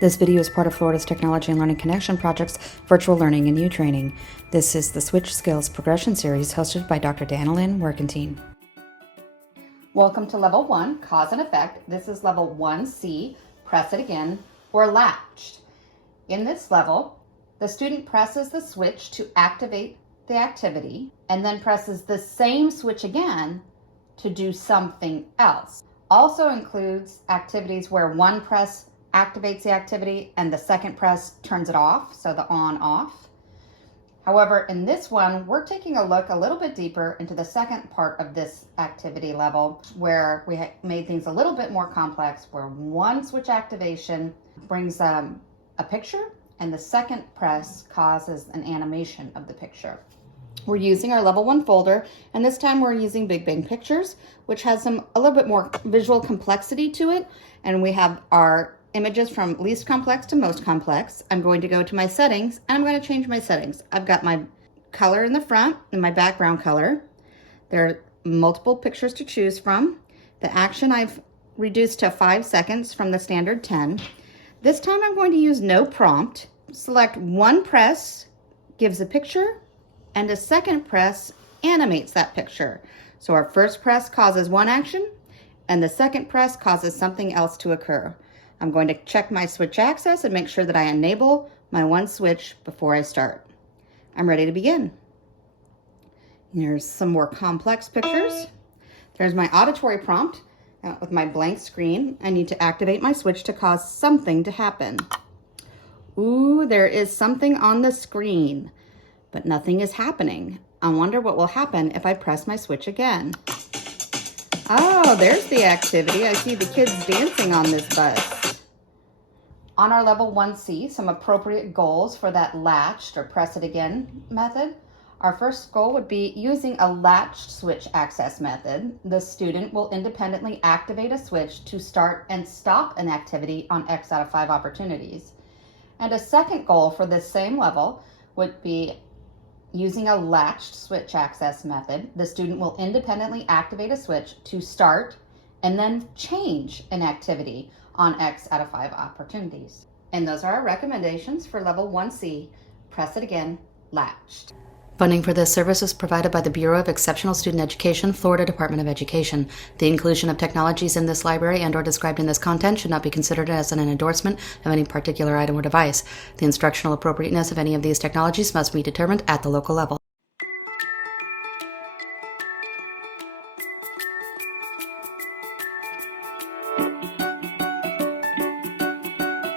This video is part of Florida's Technology and Learning Connection Project's Virtual Learning and U-Training. This is the Switch Skills Progression Series hosted by Dr. Danilyn Werkentine. Welcome to Level 1, Cause and Effect. This is Level 1C, Press It Again, or Latched. In this level, the student presses the switch to activate the activity and then presses the same switch again to do something else. Also includes activities where one press activates the activity and the second press turns it off, so the on-off. However, in this one, we're taking a look a little bit deeper into the second part of this activity level, where we made things a little bit more complex, where one switch activation brings a picture and the second press causes an animation of the picture. We're using our Level 1 folder, and this time we're using Big Bang Pictures, which has a little bit more visual complexity to it, and we have our images from least complex to most complex. I'm going to go to my settings and I'm going to change my settings. I've got my color in the front and my background color. There are multiple pictures to choose from. The action I've reduced to 5 seconds from the standard 10. This time I'm going to use no prompt. Select one press, gives a picture, and a second press animates that picture. So our first press causes one action and the second press causes something else to occur. I'm going to check my switch access and make sure that I enable my one switch before I start. I'm ready to begin. Here's some more complex pictures. There's my auditory prompt. With my blank screen, I need to activate my switch to cause something to happen. Ooh, there is something on the screen, but nothing is happening. I wonder what will happen if I press my switch again. Oh, there's the activity. I see the kids dancing on this bus. On our Level 1C, some appropriate goals for that latched or press it again method. Our first goal would be using a latched switch access method. The student will independently activate a switch to start and stop an activity on X out of 5 opportunities. And a second goal for this same level would be using a latched switch access method. The student will independently activate a switch to start and then change an activity on X out of 5 opportunities. And those are our recommendations for Level 1C, Press It Again, Latched. Funding for this service is provided by the Bureau of Exceptional Student Education, Florida Department of Education. The inclusion of technologies in this library and/or described in this content should not be considered as an endorsement of any particular item or device. The instructional appropriateness of any of these technologies must be determined at the local level.